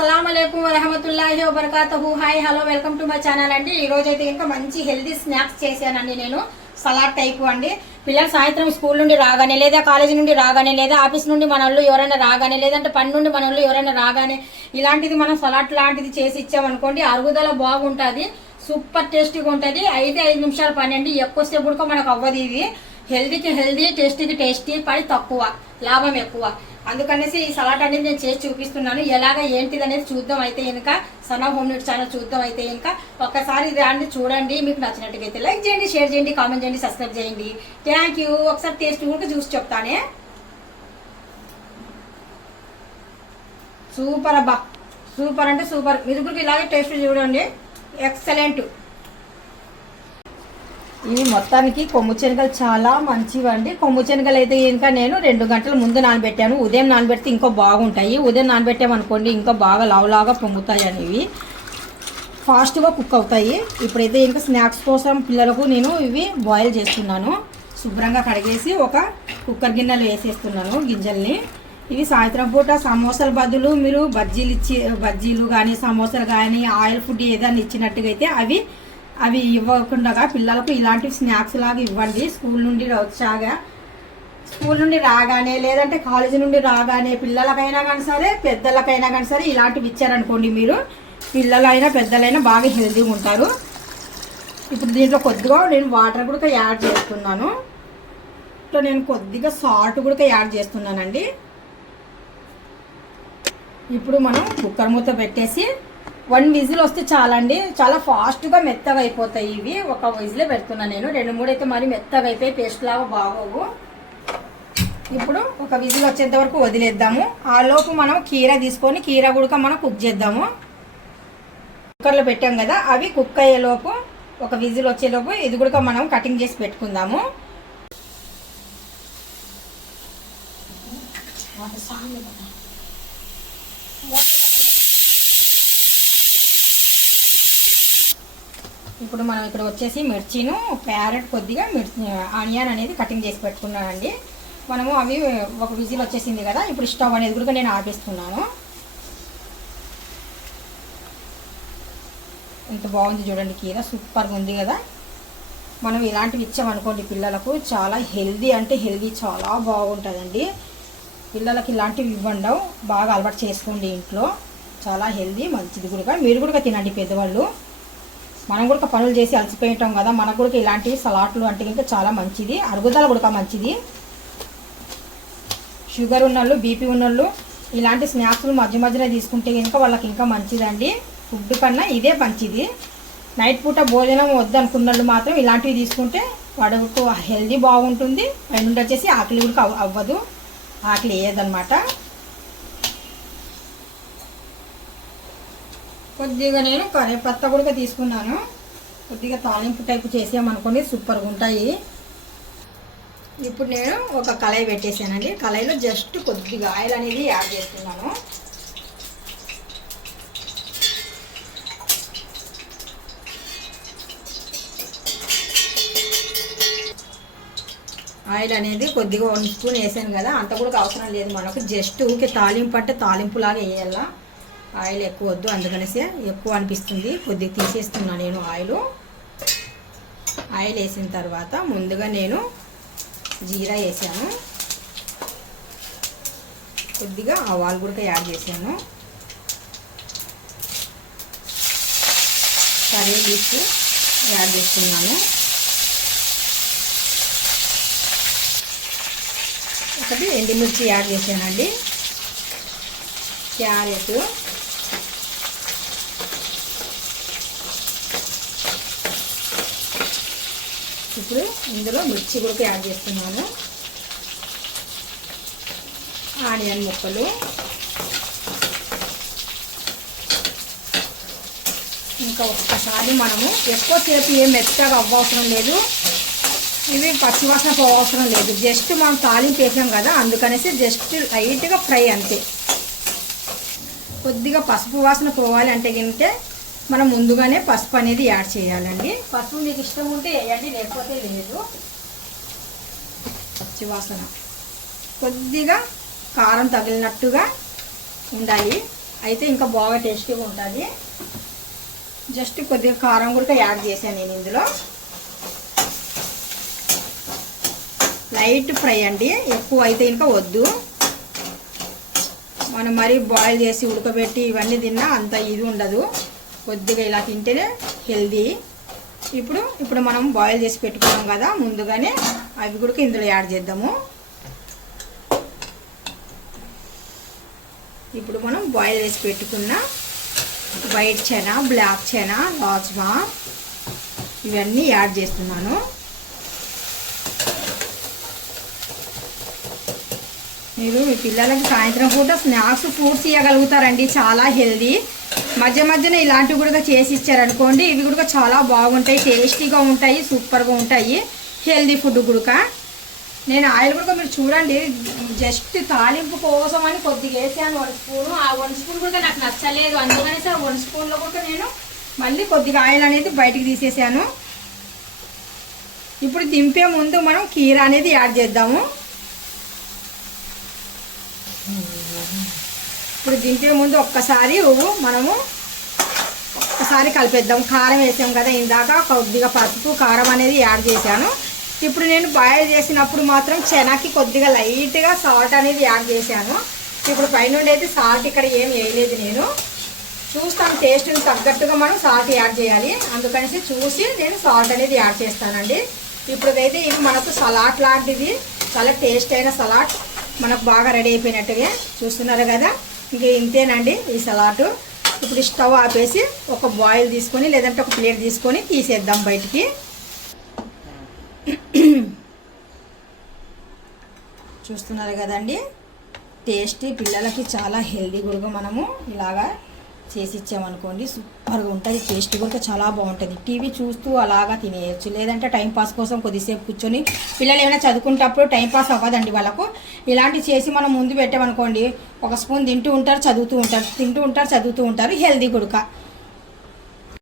అస్సలాముఅలైకుం వరహమతుల్లాహి వబరకాతుహు. Hi hello welcome to my channel అండి. ఈ రోజు అయితే ఇంకా మంచి హెల్దీ స్నాక్స్ చేశానండి. నేను సలాడ్ టైపు అండి. పిల్లలు సాయంత్రం స్కూల్ నుండి రాగానే, లేదా కాలేజీ నుండి రాగానే, లేదా ఆఫీస్ నుండి మన వాళ్ళు ఎవరైనా రాగానే, లేదంటే పని నుండి మన వాళ్ళు ఎవరైనా రాగానే ఇలాంటిది మనం సలాడ్ లాంటిది చేసి ఇచ్చామనుకోండి, అరుగుదల బాగుంటుంది, సూపర్ టేస్టీగా ఉంటుంది. 5 నిమిషాల పని అండి. ఎక్కువసేపు కూడా మనకు అవ్వదు. ఇది హెల్దీకి హెల్దీ, టేస్టీకి టేస్టీ, పని తక్కువ, లాభం ఎక్కువ. అందుకనేసి ఈ సలాడ్ అనేది నేను చేసి చూపిస్తున్నాను. ఎలాగ ఏంటిది అనేది చూద్దాం. అయితే ఇంకా సనా హోమ్ నీడ్ ఛానల్ చూద్దాం. అయితే ఇంకా ఒక్కసారి ఇది అండి చూడండి. మీకు నచ్చినట్టుగైతే లైక్ చేయండి, షేర్ చేయండి, కామెంట్ చేయండి, సబ్స్క్రైబ్ చేయండి. Thank you. ఒకసారి టేస్ట్ కూడా చూసి చెప్తానే. సూపర్ అబ్బా, సూపర్ అంటే సూపర్. మీరు కూడా ఇలాగే టేస్ట్ చూడండి, ఎక్సలెంట్. ఇవి మొత్తానికి కొమ్ము శనగలు చాలా మంచివండి. కొమ్ము శనగలు అయితే ఇంకా నేను 2 గంటల ముందు నానబెట్టాను. ఉదయం నానబెడితే ఇంకా బాగుంటాయి. ఉదయం నానబెట్టామనుకోండి ఇంకా బాగా లావులాగా పొంగుతాయి అనేవి, ఫాస్ట్గా కుక్ అవుతాయి. ఇప్పుడైతే ఇంకా స్నాక్స్ కోసం పిల్లలకు నేను ఇవి బాయిల్ చేస్తున్నాను. శుభ్రంగా కడిగేసి ఒక కుక్కర్ గిన్నెలో వేసేస్తున్నాను గింజల్ని. ఇవి సాయంత్రం పూట సమోసాల బదులు మీరు బజ్జీలు కానీ సమోసాలు కానీ ఆయిల్ ఫుడ్ ఏదైనా ఇచ్చినట్టుగా అయితే అవి ఇవ్వకుండా పిల్లలకు ఇలాంటి స్నాక్స్ లాగా ఇవ్వండి. స్కూల్ నుండి రాగానే, లేదంటే కాలేజీ నుండి రాగానే పిల్లలకైనా కానీ సరే, పెద్దలకైనా కానీ సరే ఇలాంటివి ఇచ్చారనుకోండి, మీరు పిల్లలైనా పెద్దలైనా బాగా హెల్తీగా ఉంటారు. ఇప్పుడు దీంట్లో కొద్దిగా నేను వాటర్ కూడా యాడ్ చేస్తున్నాను. సో నేను కొద్దిగా సాల్ట్ కూడా యాడ్ చేస్తున్నానండి. ఇప్పుడు మనం కుక్కర్ మూత పెట్టేసి 1 విజిల్ వస్తే చాలండి. చాలా ఫాస్ట్గా మెత్తగా అయిపోతాయి ఇవి. ఒక విజిలే పెడుతున్నాను నేను. 2-3 అయితే మరి మెత్తగా అయిపోయి పేస్ట్ లాగా బాగోవు. ఇప్పుడు ఒక విజిల్ వచ్చేంత వరకు వదిలేద్దాము. ఆ లోపు మనం కీర తీసుకొని కీర కూడా మనం కుక్ చేద్దాము. కుక్కర్లో పెట్టాం కదా, అవి కుక్ అయ్యేలోపు, ఒక విజిల్ వచ్చేలోపు ఇది కూడా మనం కటింగ్ చేసి పెట్టుకుందాము. ఇప్పుడు మనం ఇక్కడ వచ్చేసి మిర్చిను, క్యారెట్, కొద్దిగా ఆనియన్ అనేది కటింగ్ చేసి పెట్టుకున్నానండి. మనము అవి ఒక విజిల్ వచ్చేసింది కదా, ఇప్పుడు స్టవ్ అనేది కూడా నేను ఆపేస్తున్నాను. ఎంత బాగుంది చూడండి, కీర సూపర్గా ఉంది కదా. మనం ఇలాంటివి ఇచ్చామనుకోండి పిల్లలకు, చాలా హెల్దీ అంటే హెల్దీ, చాలా బాగుంటుందండి. పిల్లలకి ఇలాంటివి ఇవ్వండి, బాగా అలవాటు చేసుకోండి ఇంట్లో. చాలా హెల్దీ, మంచిది కూడా. మీరు కూడా తినండి పెద్దవాళ్ళు. మనం కూడా పనులు చేసి అలసిపోయింటాం కదా, మనకు కూడా ఇలాంటివి సలాడ్లు అంటే ఇంకా చాలా మంచిది, అరుగుదల కూడా మంచిది. షుగర్ ఉన్నోళ్ళు, బీపీ ఉన్నోళ్ళు ఇలాంటి స్నాక్స్లు మధ్యలో తీసుకుంటే కనుక వాళ్ళకి ఇంకా మంచిదండి. ఫుడ్ కన్నా ఇదే మంచిది. నైట్ పూట భోజనం వద్దనుకున్నోళ్ళు మాత్రం ఇలాంటివి తీసుకుంటే వాడుకు హెల్దీ బాగుంటుంది. పైనుండి వచ్చేసి ఆకలి కూడా అవ్వదు, ఆకలి వేయదన్నమాట. కొద్దిగా నేను కరివేపత్తా కూడా తీసుకున్నాను. కొద్దిగా తాలింపు టైపు చేసామనుకోండి సూపర్గా ఉంటాయి. ఇప్పుడు నేను ఒక కళాయి పెట్టేసానండి. కళాయిలో జస్ట్ కొద్దిగా ఆయిల్ అనేది యాడ్ చేస్తున్నాను. ఆయిల్ అనేది కొద్దిగా 1 స్పూన్ వేసాను కదా, అంత కూడా అవసరం లేదు మనకు. జస్ట్ ఊకే తాలింపు అంటే తాలింపులాగా వేయాల, ఆయిల్ ఎక్కువ వద్దు. అందుకనేసి ఎక్కువ అనిపిస్తుంది, కొద్దిగా తీసేస్తున్నాను నేను ఆయిల్ వేసిన తర్వాత ముందుగా నేను జీరా వేసాను, కొద్దిగా ఆవాలు కూడా యాడ్ చేశాను, కర్రీ లీవ్స్ యాడ్ చేస్తున్నాను, ఒకటి ఎండుమిర్చి యాడ్ చేశానండి, క్యారెట్, ఇప్పుడు ఇందులో మిర్చి కూడా యాడ్ చేస్తున్నాను, ఆనియన్ ముక్కలు, ఇంకా ఒక్కసారి మనము ఎక్కువసేపు ఏం మెత్తగా అవ్వవసరం లేదు, ఇవి పచ్చివాసన పోవసరం లేదు. జస్ట్ మనం తాలింపు వేసాం కదా, అందుకనేసి జస్ట్ లైట్గా ఫ్రై అంతే. కొద్దిగా పసుపు వాసన పోవాలి అంటే కనుక మనం ముందుగానే పసుపు అనేది యాడ్ చేయాలండి. పసుపు మీకు ఇష్టం ఉంటే వేయండి, లేకపోతే లేదు. పచ్చివాసన కొద్దిగా కారం తగిలినట్టుగా ఉండాలి. అయితే ఇంకా బాగా టేస్టీగా ఉంటుంది. జస్ట్ కొద్దిగా కారం కూడా యాడ్ చేశాను నేను ఇందులో. లైట్ ఫ్రై అండి, ఎక్కువ అయితే ఇంకా వద్దు. మనం మరీ బాయిల్ చేసి ఉడకబెట్టి ఇవన్నీ తిన్నా అంత ఇది ఉండదు. కొద్దిగా ఇలా తింటేనే హెల్దీ. ఇప్పుడు మనం బాయిల్ చేసి పెట్టుకున్నాం కదా ముందుగానే, అవి కూడా ఇందులో యాడ్ చేద్దాము. ఇప్పుడు మనం బాయిల్ చేసి పెట్టుకున్న వైట్ చనా, బ్లాక్ చనా, రాజ్మా ఇవన్నీ యాడ్ చేస్తున్నాను. మీరు మీ పిల్లలకి సాయంత్రం పూట స్నాక్స్ ఫ్రూట్స్ ఇవ్వగలుగుతారండి, చాలా హెల్దీ. మధ్య మధ్యన ఇలాంటివి కూడా చేసి ఇచ్చారనుకోండి, ఇవి కూడా చాలా బాగుంటాయి, టేస్టీగా ఉంటాయి, సూపర్గా ఉంటాయి, హెల్దీ ఫుడ్ కూడా. నేను ఆయిల్ కూడా మీరు చూడండి, జస్ట్ తాలింపు కోసం అని కొద్దిగా వేసాను 1 స్పూను. ఆ 1 స్పూన్ కూడా నాకు నచ్చలేదు, అందుకనేసి ఆ 1 స్పూన్లో కూడా నేను మళ్ళీ కొద్దిగా ఆయిల్ అనేది బయటికి తీసేసాను. ఇప్పుడు దింపే ముందు మనం కీర అనేది యాడ్ చేద్దాము. ఇప్పుడు దింపే ముందు ఒక్కసారి కలిపేద్దాం. కారం వేసాం కదా ఇందాక, కొద్దిగా పసుపు కారం అనేది యాడ్ చేశాను. ఇప్పుడు నేను బాయిల్ చేసినప్పుడు మాత్రం చెనాకి కొద్దిగా లైట్గా సాల్ట్ అనేది యాడ్ చేశాను. ఇప్పుడు పైనుండి అయితే సాల్ట్ ఇక్కడ ఏం వేయలేదు. నేను చూస్తాను టేస్ట్ని తగ్గట్టుగా మనం సాల్ట్ యాడ్ చేయాలి, అందుకనేసి చూసి నేను సాల్ట్ అనేది యాడ్ చేస్తానండి. ఇప్పుడైతే ఇది మనకు సలాడ్ లాంటిది, చాలా టేస్ట్ అయిన సలాడ్ మనకు బాగా రెడీ అయిపోయినట్టుగా చూస్తున్నారు కదా. ఇంకా ఇంతేనండి ఈ సలాడ్. ఇప్పుడు స్టవ్ ఆపేసి ఒక బాయిల్ తీసుకొని లేదంటే ఒక ప్లేట్ తీసుకొని తీసేద్దాం బయటికి. చూస్తున్నారు కదండి, టేస్టీ, పిల్లలకి చాలా హెల్దీ కూడా మనము ఇలాగా చేసి ఇచ్చామనుకోండి సూపర్గా ఉంటుంది. టేస్ట్ కూడా చాలా బాగుంటుంది. టీవీ చూస్తూ అలాగా తినేయచ్చు, లేదంటే టైంపాస్ కోసం కొద్దిసేపు కూర్చొని, పిల్లలు ఏమైనా చదువుకుంటప్పుడు టైంపాస్ అవ్వదండి వాళ్ళకు. ఇలాంటివి చేసి మనం ముందు పెట్టామనుకోండి, 1 స్పూన్ తింటూ ఉంటారు, చదువుతూ ఉంటారు, చదువుతూ ఉంటారు, హెల్దీ కూడా.